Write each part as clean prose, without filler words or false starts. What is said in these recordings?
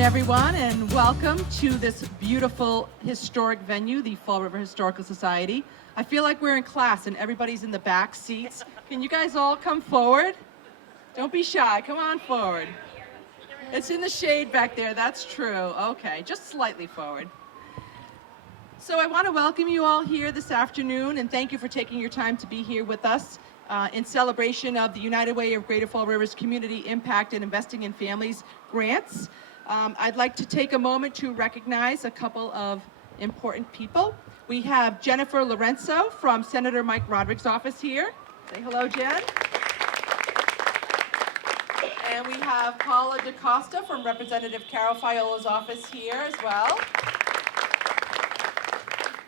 everyone, and welcome to this beautiful historic venue, the Fall River Historical Society. I feel like we're in class and everybody's in the back seats. Can you guys all come forward? Don't be shy, come on forward. It's in the shade back there, that's true. Okay, just slightly forward. So I want to welcome you all here this afternoon and thank you for taking your time to be here with us in celebration of the United Way of Greater Fall River's Community Impact and Investing in Families grants. I'd like to take a moment to recognize a couple of important people. We have Jennifer Lorenzo from Senator Mike Roderick's office here. Say hello, Jen. And we have Paula DaCosta from Representative Carol Fiola's office here as well.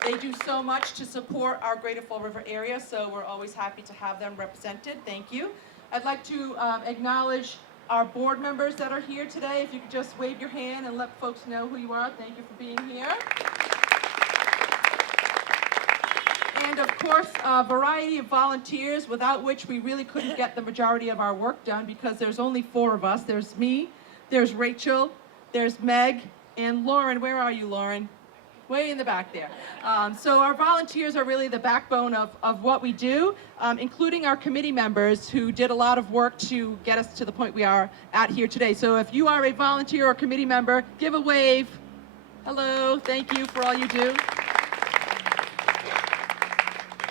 They do so much to support our Greater Fall River area, so we're always happy to have them represented. Thank you. I'd like to acknowledge our board members that are here today. If you could just wave your hand and let folks know who you are. Thank you for being here. And of course, a variety of volunteers without which we really couldn't get the majority of our work done because there's only 4 of us. There's me, there's Rachel, there's Meg, and Lauren. Where are you, Lauren? Way in the back there. So our volunteers are really the backbone of what we do, including our committee members who did a lot of work to get us to the point we are at here today. So if you are a volunteer or committee member, give a wave. Hello, thank you for all you do.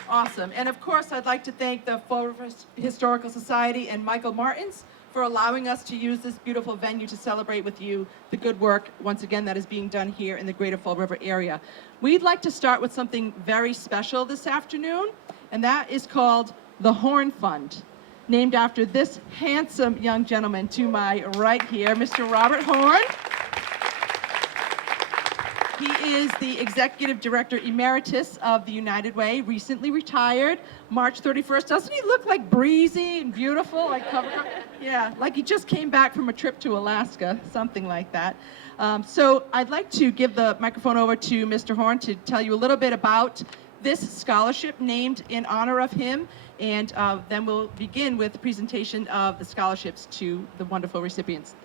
Awesome. And of course, I'd like to thank the Fall River Historical Society and Michael Martins for allowing us to use this beautiful venue to celebrate with you the good work, once again, that is being done here in the Greater Fall River area. We'd like to start with something very special this afternoon, and that is called the Horn Fund, named after this handsome young gentleman to my right here, Mr. Robert Horn. He is the Executive Director Emeritus of the United Way, recently retired, March 31st. Doesn't he look like breezy and beautiful? Like yeah, like he just came back from a trip to Alaska, something like that. So I'd like to give the microphone over to Mr. Horn to tell you a little bit about this scholarship named in honor of him, and then we'll begin with the presentation of the scholarships to the wonderful recipients.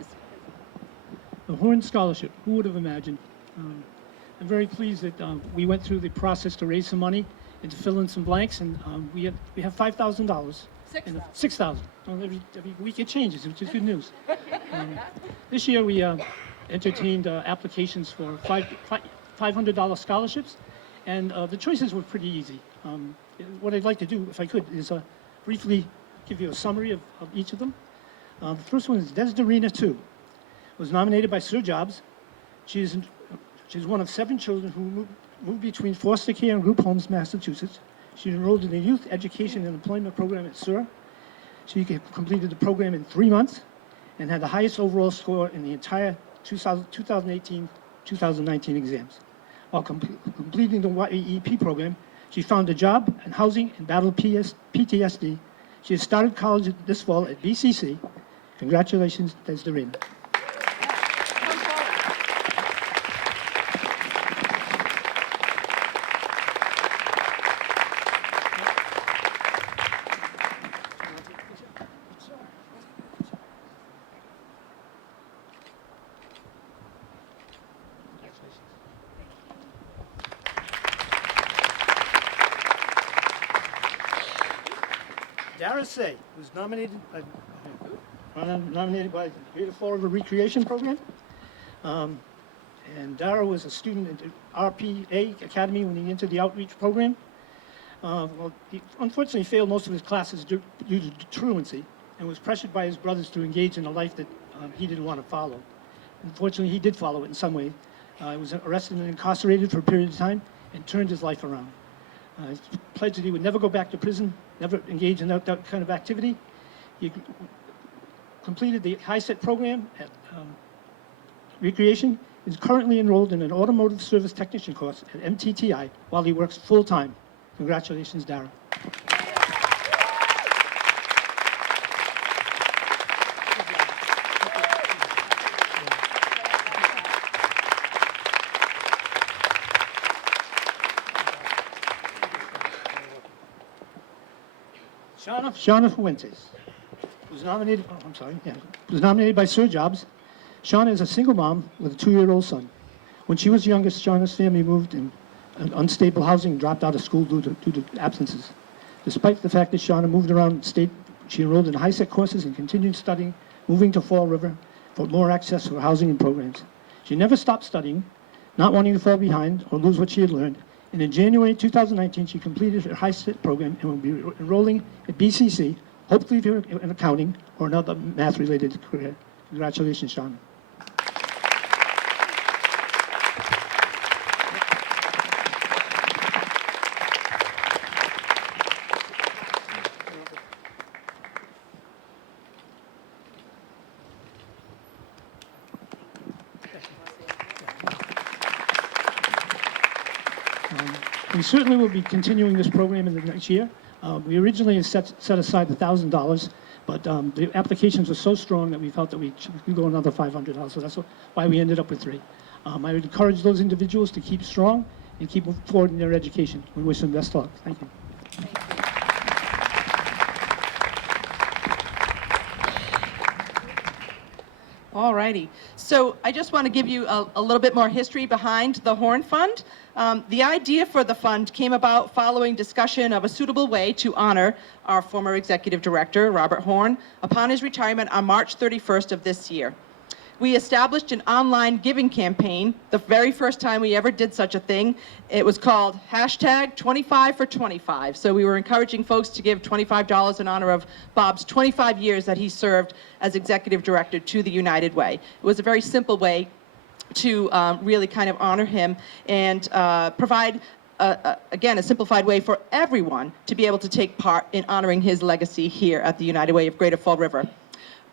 The Horn Scholarship, who would have imagined? I'm very pleased that we went through the process to raise some money and to fill in some blanks, and we have $5,000. $6,000. Well, every week it changes, which is good news. This year we entertained applications for $500 scholarships, and the choices were pretty easy. What I'd like to do, if I could, is briefly give you a summary of each of them. The first one is Desderina Tu. Was nominated by Sir Jobs. She's one of 7 children who moved between foster care and group homes, Massachusetts. She enrolled in the Youth Education and Employment Program at SUR. She completed the program in 3 months and had the highest overall score in the entire 2018-2019 exams. While completing the YEP program, she found a job and housing and battled PTSD. She has started college this fall at BCC. Congratulations, Desderina. Dara Say was nominated by the Greater Fall River Recreation Program. And Dara was a student at the RPA Academy when he entered the outreach program. Well, he unfortunately failed most of his classes due to truancy and was pressured by his brothers to engage in a life that he didn't want to follow. Unfortunately, he did follow it in some way. He was arrested and incarcerated for a period of time and turned his life around. He pledged that he would never go back to prison, never engage in that kind of activity. He completed the HiSET program at Recreation, is currently enrolled in an automotive service technician course at MTTI while he works full-time. Congratulations, Dara. Shauna Fuentes was nominated by Sir Jobs. Shauna is a single mom with a 2-year-old son. When she was youngest, Shauna's family moved in unstable housing and dropped out of school due to absences. Despite the fact that Shauna moved around state, she enrolled in high-set courses and continued studying, moving to Fall River for more access for housing and programs. She never stopped studying, not wanting to fall behind or lose what she had learned. And in January 2019, she completed her high-set program and will be enrolling at BCC, hopefully in accounting or another math-related career. Congratulations, Shauna. We certainly will be continuing this program in the next year. We originally set aside $1,000, but the applications were so strong that we felt that we could go another $500. So that's why we ended up with 3. I would encourage those individuals to keep strong and keep moving forward in their education. We wish them best luck. Thank you. All righty. So I just want to give you a little bit more history behind the Horn Fund. The idea for the fund came about following discussion of a suitable way to honor our former executive director, Robert Horn, upon his retirement on March 31st of this year. We established an online giving campaign, the very first time we ever did such a thing. It was called #25for25. So we were encouraging folks to give $25 in honor of Bob's 25 years that he served as executive director to the United Way. It was a very simple way to really kind of honor him and provide, again, a simplified way for everyone to be able to take part in honoring his legacy here at the United Way of Greater Fall River.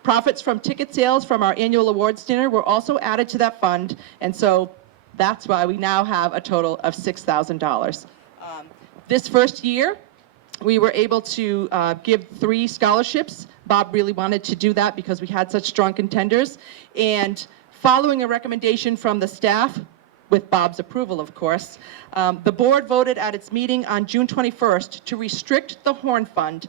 Profits from ticket sales from our annual awards dinner were also added to that fund, and so that's why we now have a total of $6,000. This first year, we were able to give 3 scholarships. Bob really wanted to do that because we had such strong contenders, and following a recommendation from the staff, with Bob's approval, of course, the board voted at its meeting on June 21st to restrict the Horn Fund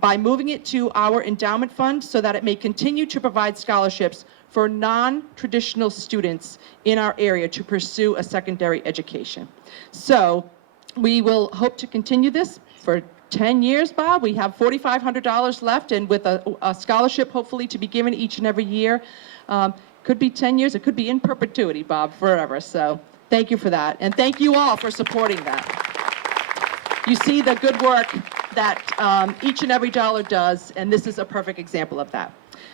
by moving it to our endowment fund so that it may continue to provide scholarships for non-traditional students in our area to pursue a secondary education. So we will hope to continue this for 10 years, Bob. We have $4,500 left, and with a scholarship hopefully to be given each and every year. Could be 10 years, it could be in perpetuity, Bob, forever. So thank you for that, and thank you all for supporting that. You see the good work that each and every dollar does, and this is a perfect example of that.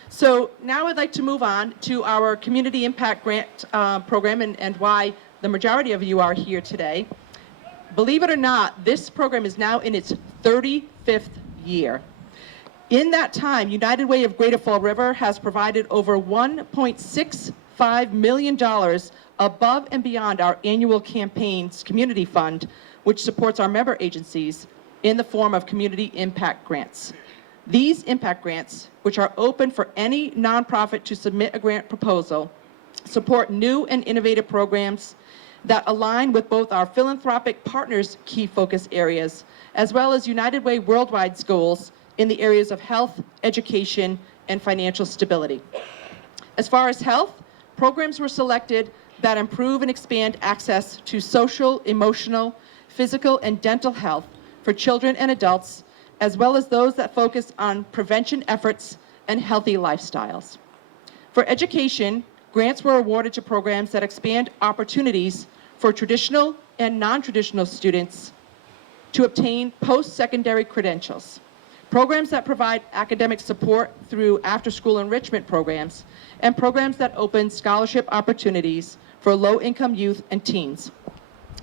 So now I'd like to move on to our Community Impact Grant program and why the majority of you are here today. Believe it or not, this program is now in its 35th year. In that time, United Way of Greater Fall River has provided over $1.65 million above and beyond our annual campaigns community fund, which supports our member agencies in the form of community impact grants. These impact grants, which are open for any nonprofit to submit a grant proposal, support new and innovative programs that align with both our philanthropic partners' key focus areas, as well as United Way Worldwide's goals in the areas of health, education, and financial stability. As far as health, programs were selected that improve and expand access to social, emotional, physical, and dental health for children and adults, as well as those that focus on prevention efforts and healthy lifestyles. For education, grants were awarded to programs that expand opportunities for traditional and non-traditional students to obtain post-secondary credentials. Programs that provide academic support through after-school enrichment programs, and programs that open scholarship opportunities for low-income youth and teens.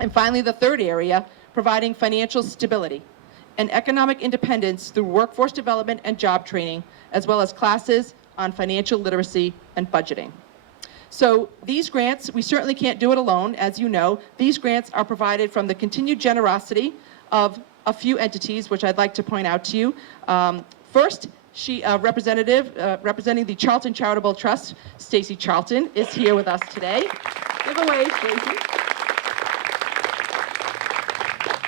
And finally, the third area, providing financial stability and economic independence through workforce development and job training, as well as classes on financial literacy and budgeting. So these grants, we certainly can't do it alone, as you know. These grants are provided from the continued generosity of a few entities, which I'd like to point out to you. First, representing the Charlton Charitable Trust, Stacy Charlton, is here with us today. Give a wave, Stacy.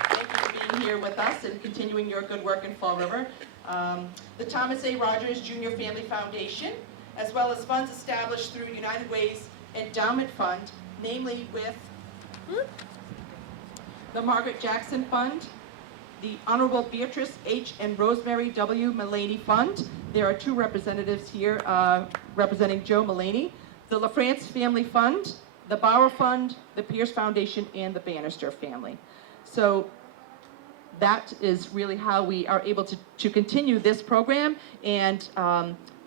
Thank you for being here with us and continuing your good work in Fall River. The Thomas A. Rogers Jr. Family Foundation, as well as funds established through United Way's Endowment Fund, namely with the Margaret Jackson Fund, the Honorable Beatrice H. and Rosemary W. Mullaney Fund. There are two representatives here representing Joe Mullaney. The LaFrance Family Fund, the Bauer Fund, the Pierce Foundation, and the Bannister family. So that is really how we are able to continue this program and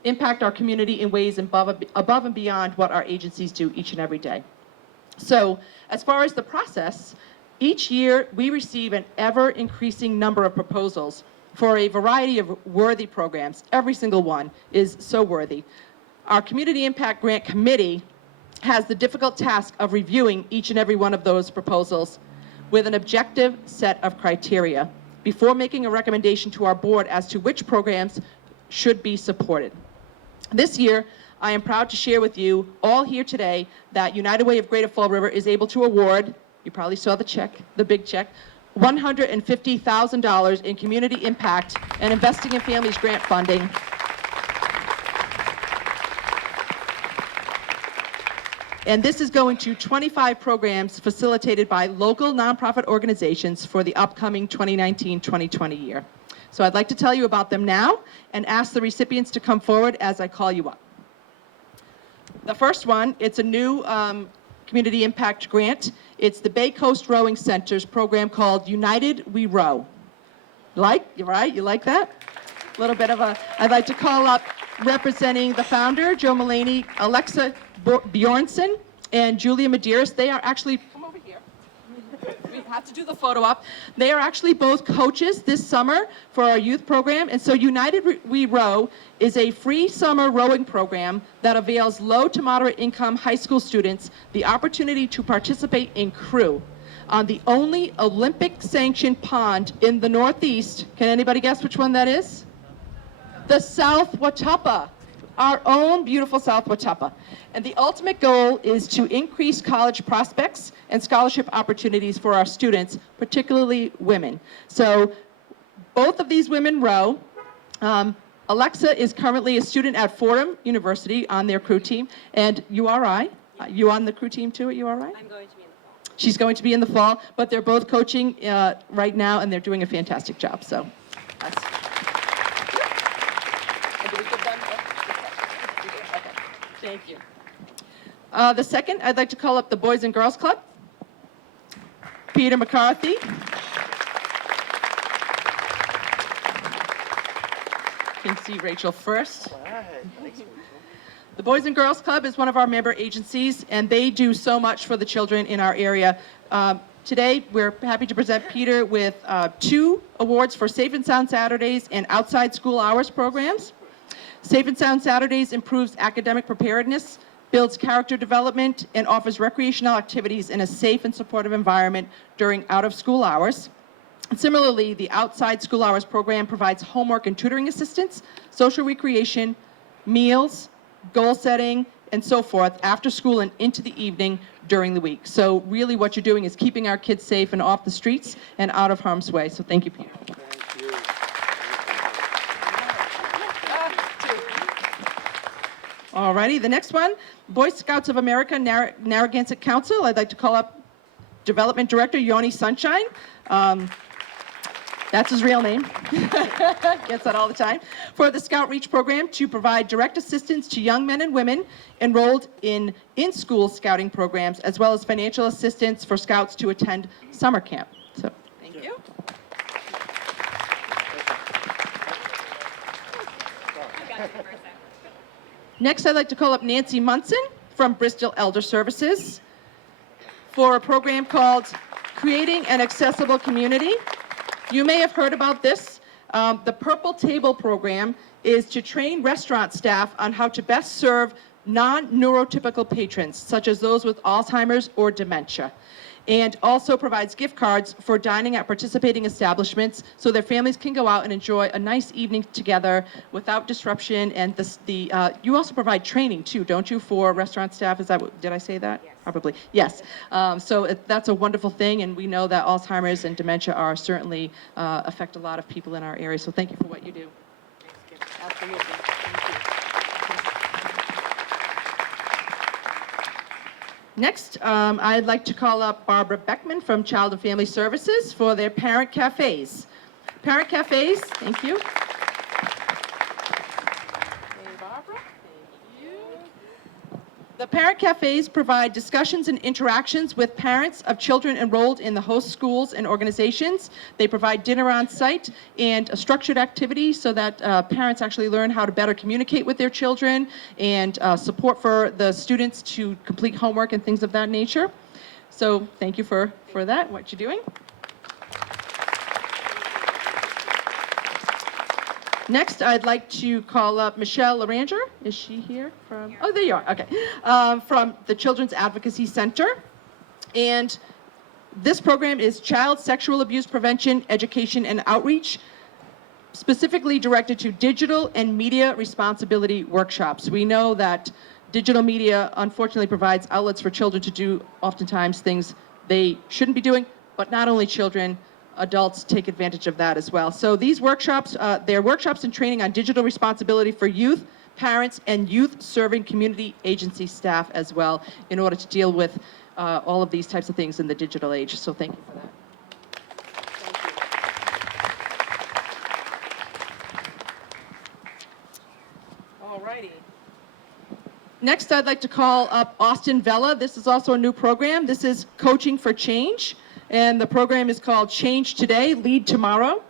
impact our community in ways above and beyond what our agencies do each and every day. So as far as the process, each year we receive an ever-increasing number of proposals for a variety of worthy programs. Every single one is so worthy. Our Community Impact Grant Committee has the difficult task of reviewing each and every one of those proposals with an objective set of criteria before making a recommendation to our board as to which programs should be supported. This year, I am proud to share with you all here today that United Way of Greater Fall River is able to award, you probably saw the check, the big check, $150,000 in community impact and investing in families grant funding and this is going to 25 programs facilitated by local nonprofit organizations for the upcoming 2019-2020 year. So I'd like to tell you about them now and ask the recipients to come forward as I call you up. The first one, it's a new community impact grant. It's the Bay Coast Rowing Center's program called United We Row. You're right, you like that? A little bit of a, I'd like to call up representing the founder, Joe Mullaney, Alexa Bjornson, and Julia Medeiros. They are actually, come over here. We have to do the photo op. They are actually both coaches this summer for our youth program. And so United We Row is a free summer rowing program that avails low to moderate income high school students the opportunity to participate in crew on the only Olympic sanctioned pond in the Northeast. Can anybody guess which one that is? The South Watuppa, our own beautiful South Watuppa. And the ultimate goal is to increase college prospects and scholarship opportunities for our students, particularly women. So both of these women row. Alexa is currently a student at Fordham University on their crew team. And URI, you on the crew team too at URI? I'm going to be in the fall. She's going to be in the fall, but they're both coaching right now and they're doing a fantastic job. So that's... Thank you. The second, I'd like to call up the Boys and Girls Club. Peter McCarthy. You can see Rachel first. The Boys and Girls Club is one of our member agencies, and they do so much for the children in our area. Today, we're happy to present Peter with 2 awards for Safe and Sound Saturdays and Outside School Hours programs. Safe and Sound Saturdays improves academic preparedness, builds character development, and offers recreational activities in a safe and supportive environment during out-of-school hours. And similarly, the Outside School Hours program provides homework and tutoring assistance, social recreation, meals, goal setting, and so forth after school and into the evening during the week. So really what you're doing is keeping our kids safe and off the streets and out of harm's way. So thank you, Peter. Thank you. Alrighty, the next one, Boy Scouts of America Narragansett Council. I'd like to call up Development Director Yoni Sunshine. That's his real name. Gets that all the time. For the Scout Reach program to provide direct assistance to young men and women enrolled in in-school scouting programs, as well as financial assistance for scouts to attend summer camp. So, thank you. Next, I'd like to call up Nancy Munson from Bristol Elder Services for a program called Creating an Accessible Community. You may have heard about this. The Purple Table program is to train restaurant staff on how to best serve non-neurotypical patrons, such as those with Alzheimer's or dementia, and also provides gift cards for dining at participating establishments so their families can go out and enjoy a nice evening together without disruption. And you also provide training too, don't you, for restaurant staff? Is that did I say that? Yes. Probably, yes. So that's a wonderful thing, and we know that Alzheimer's and dementia are certainly affect a lot of people in our area. So thank you for what you do. Absolutely. Thank you. Next, I'd like to call up Barbara Beckman from Child and Family Services for their parent cafes. Parent cafes, thank you. Hey, Barbara. Thank you. The parent cafes provide discussions and interactions with parents of children enrolled in the host schools and organizations. They provide dinner on site and a structured activity so that parents actually learn how to better communicate with their children and support for the students to complete homework and things of that nature. So thank you for that, what you're doing. Next, I'd like to call up Michelle Laranger. Is she here from? Oh, there you are. Okay. From the Children's Advocacy Center. And this program is Child Sexual Abuse Prevention, Education, and Outreach, specifically directed to digital and media responsibility workshops. We know that digital media unfortunately provides outlets for children to do oftentimes things they shouldn't be doing, but not only children, adults take advantage of that as well. So these workshops, they're workshops and training on digital responsibility for youth, parents, and youth-serving community agency staff as well in order to deal with all of these types of things in the digital age. So thank you for that. All righty. Next, I'd like to call up Austin Vella. This is also a new program. This is Coaching for Change. And the program is called Change Today, Lead Tomorrow.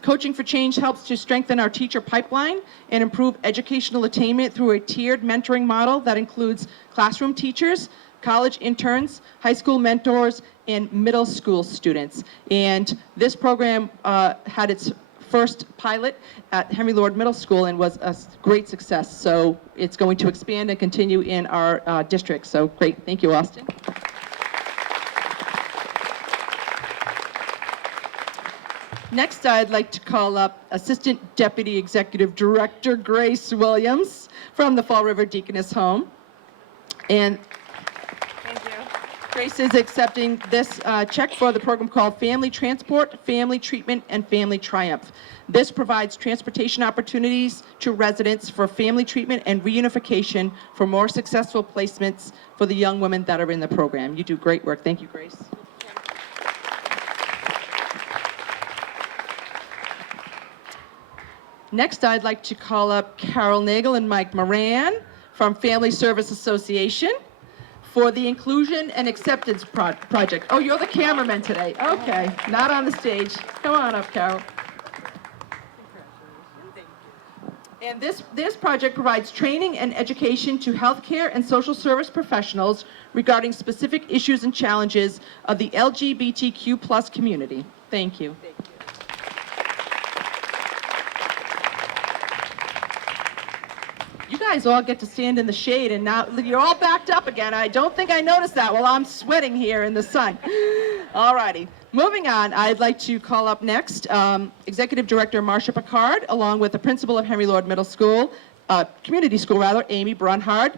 Coaching for Change helps to strengthen our teacher pipeline and improve educational attainment through a tiered mentoring model that includes classroom teachers, college interns, high school mentors, and middle school students. And this program had its first pilot at Henry Lord Middle School and was a great success. So it's going to expand and continue in our district. So great. Thank you, Austin. Next, I'd like to call up Assistant Deputy Executive Director Grace Williams from the Fall River Deaconess Home. And thank you. Grace is accepting this check for the program called Family Transport, Family Treatment, and Family Triumph. This provides transportation opportunities to residents for family treatment and reunification for more successful placements for the young women that are in the program. You do great work. Thank you, Grace. Next, I'd like to call up Carol Nagel and Mike Moran from Family Service Association for the Inclusion and Acceptance Project. Oh, you're the cameraman today. Okay, not on the stage. Come on up, Carol. And this project provides training and education to healthcare and social service professionals regarding specific issues and challenges of the LGBTQ+ community. Thank you. You guys all get to stand in the shade, and now you're all backed up again. I don't think I noticed that while I'm sweating here in the sun. All righty. Moving on, I'd like to call up next Executive Director Marcia Picard, along with the principal of Henry Lord Middle School, Community School rather, Amy Brunhard.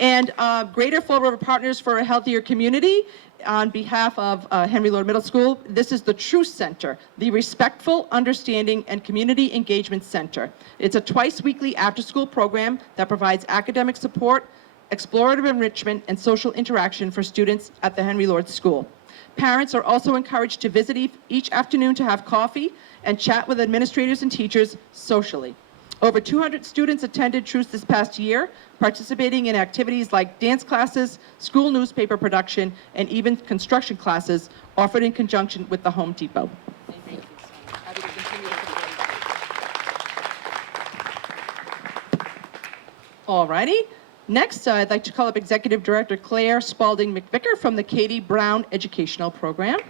And Greater Fall River Partners for a Healthier Community. On behalf of Henry Lord Middle School, this is the Truth Center, the Respectful, Understanding, and Community Engagement Center. It's a twice-weekly after-school program that provides academic support, explorative enrichment, and social interaction for students at the Henry Lord School. Parents are also encouraged to visit each afternoon to have coffee and chat with administrators and teachers socially. Over 200 students attended Truth this past year, participating in activities like dance classes, school newspaper production, and even construction classes offered in conjunction with the Home Depot. Thank you. Happy to continue to All righty. Next, I'd like to call up Executive Director Claire Spalding McVicker from the Katie Brown Educational Program.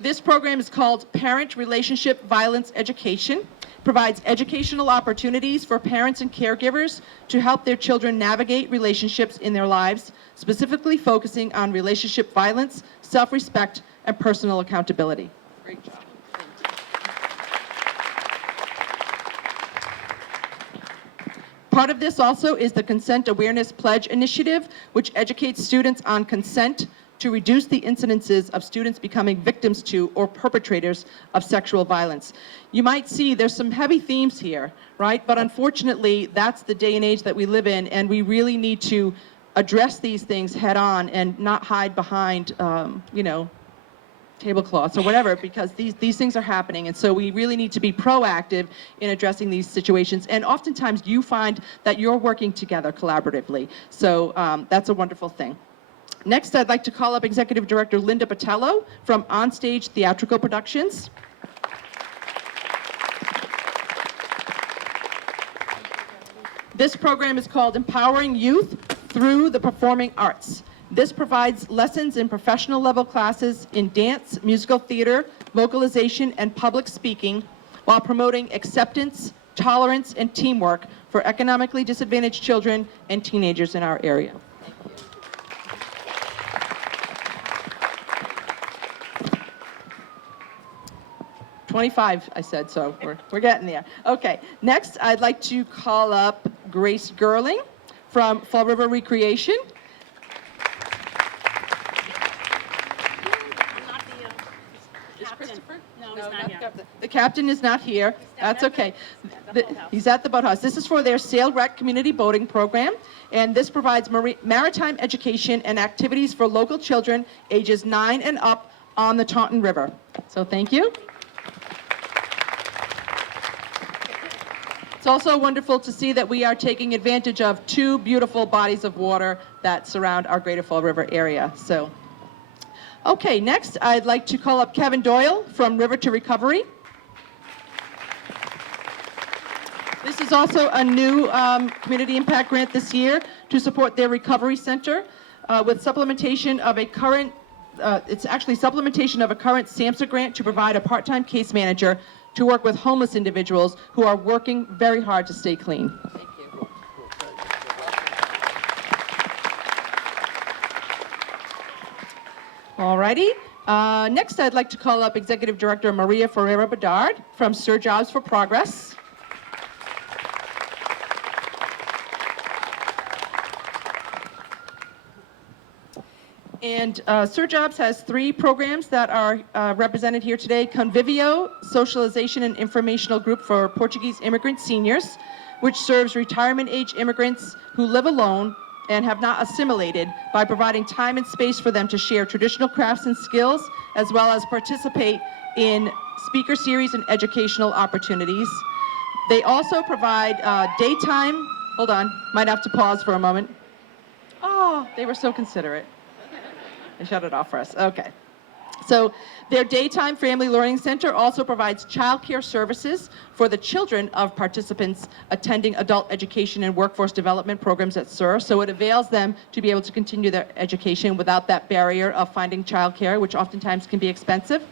This program is called Parent Relationship Violence Education. Provides educational opportunities for parents and caregivers to help their children navigate relationships in their lives, specifically focusing on relationship violence, self-respect, and personal accountability. Great job. Part of this also is the Consent Awareness Pledge Initiative, which educates students on consent to reduce the incidences of students becoming victims to or perpetrators of sexual violence. You might see there's some heavy themes here, right? But unfortunately, that's the day and age that we live in, and we really need to address these things head on and not hide behind, tablecloths or whatever, because these things are happening. And so we really need to be proactive in addressing these situations. And oftentimes you find that you're working together collaboratively. So that's a wonderful thing. Next, I'd like to call up Executive Director Linda Botello from Onstage Theatrical Productions. This program is called Empowering Youth Through the Performing Arts. This provides lessons in professional level classes in dance, musical theater, vocalization, and public speaking, while promoting acceptance, tolerance, and teamwork for economically disadvantaged children and teenagers in our area. 25, I said, so we're getting there. Okay, next I'd like to call up Grace Gerling from Fall River Recreation. No, he's not here. The captain is not here. That's okay. He's at the boathouse. This is for their Sail Rec community boating program, and this provides maritime education and activities for local children ages 9 and up on the Taunton River. So thank you. It's also wonderful to see that we are taking advantage of 2 beautiful bodies of water that surround our Greater Fall River area. So, okay, next I'd like to call up Kevin Doyle from River to Recovery. This is also a new community impact grant this year to support their recovery center with supplementation of a current, it's actually supplementation of a current SAMHSA grant to provide a part-time case manager to work with homeless individuals who are working very hard to stay clean. Thank you. All righty. Next, I'd like to call up Executive Director Maria Ferreira Bedard from Sir Jobs for Progress. And Sir Jobs has 3 programs that are represented here today. Convivio, Socialization and Informational Group for Portuguese Immigrant Seniors, which serves retirement-age immigrants who live alone and have not assimilated by providing time and space for them to share traditional crafts and skills, as well as participate in speaker series and educational opportunities. They also provide daytime, hold on, might have to pause for a moment. Oh, they were so considerate. They shut it off for us. Okay. So their Daytime Family Learning Center also provides childcare services for the children of participants attending adult education and workforce development programs at SUR. So it avails them to be able to continue their education without that barrier of finding childcare, which oftentimes can be expensive.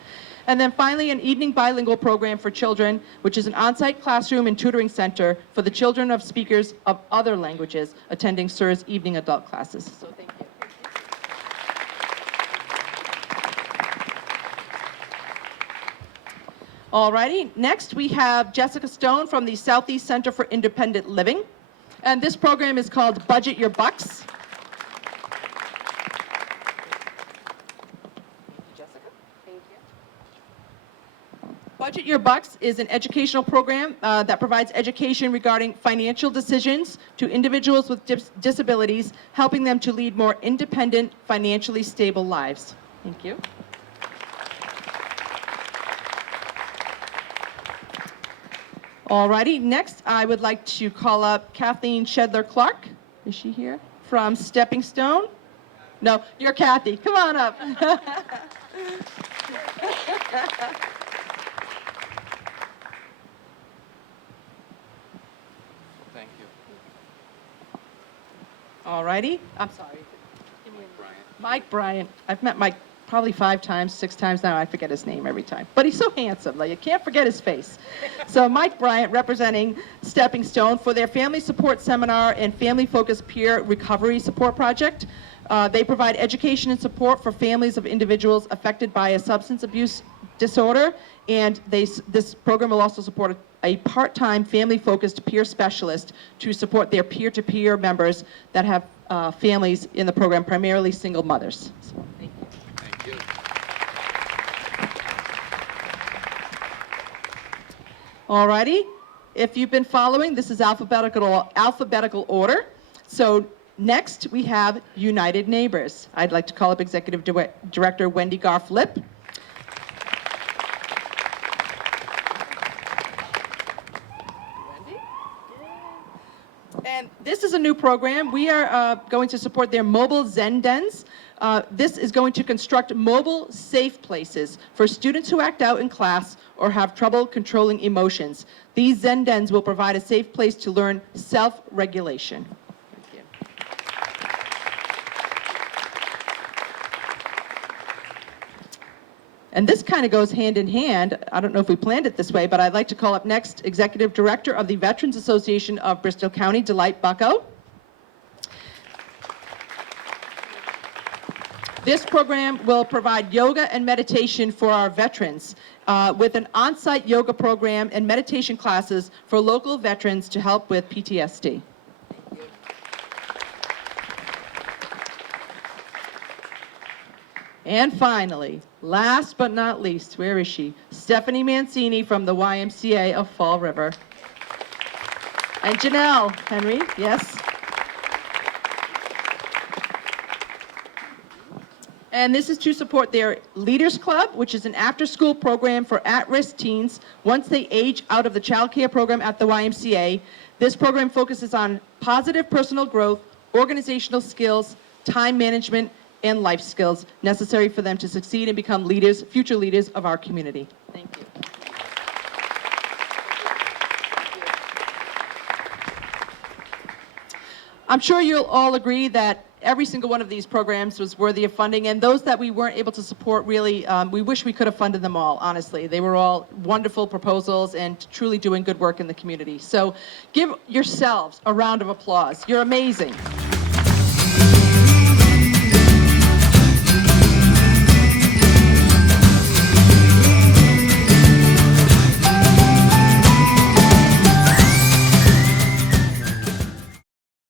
And then finally, an evening bilingual program for children, which is an on-site classroom and tutoring center for the children of speakers of other languages attending SUR's evening adult classes. So thank you. Alrighty, next we have Jessica Stone from the Southeast Center for Independent Living. And this program is called Budget Your Bucks. Jessica, thank you. Budget Your Bucks is an educational program that provides education regarding financial decisions to individuals with disabilities, helping them to lead more independent, financially stable lives. Thank you. Alrighty, next I would like to call up Kathleen Shedler-Clark. Is she here? From Stepping Stone? No, you're Kathy. Come on up. Thank you. Alrighty. I'm sorry. Mike Bryant. I've met Mike probably 5 times, 6 times now. I forget his name every time. But he's so handsome, like you can't forget his face. So Mike Bryant, representing Stepping Stone for their Family Support Seminar and Family-Focused Peer Recovery Support Project. They provide education and support for families of individuals affected by a substance abuse disorder, and this program will also support a part-time family-focused peer specialist to support their peer-to-peer members that have families in the program, primarily single mothers. So, thank you. Alrighty. If you've been following, this is alphabetical order. So next we have United Neighbors. I'd like to call up Executive Director Wendy Garf-Lipp. And this is a new program. We are going to support their mobile Zen Dens. This is going to construct mobile safe places for students who act out in class or have trouble controlling emotions. These Zen Dens will provide a safe place to learn self-regulation. Thank you. And this kind of goes hand in hand. I don't know if we planned it this way, but I'd like to call up next Executive Director of the Veterans Association of Bristol County, Delight Bucko. This program will provide yoga and meditation for our veterans with an on-site yoga program and meditation classes for local veterans to help with PTSD. And finally, last but not least, where is she? Stephanie Mancini from the YMCA of Fall River. And Janelle Henry, yes. And this is to support their Leaders Club, which is an after-school program for at-risk teens once they age out of the child care program at the YMCA. This program focuses on positive personal growth, organizational skills, time management, and life skills necessary for them to succeed and become leaders, future leaders of our community. Thank you. I'm sure you'll all agree that every single one of these programs was worthy of funding, and those that we weren't able to support, really, we wish we could have funded them all, honestly. They were all wonderful proposals and truly doing good work in the community. So give yourselves a round of applause. You're amazing.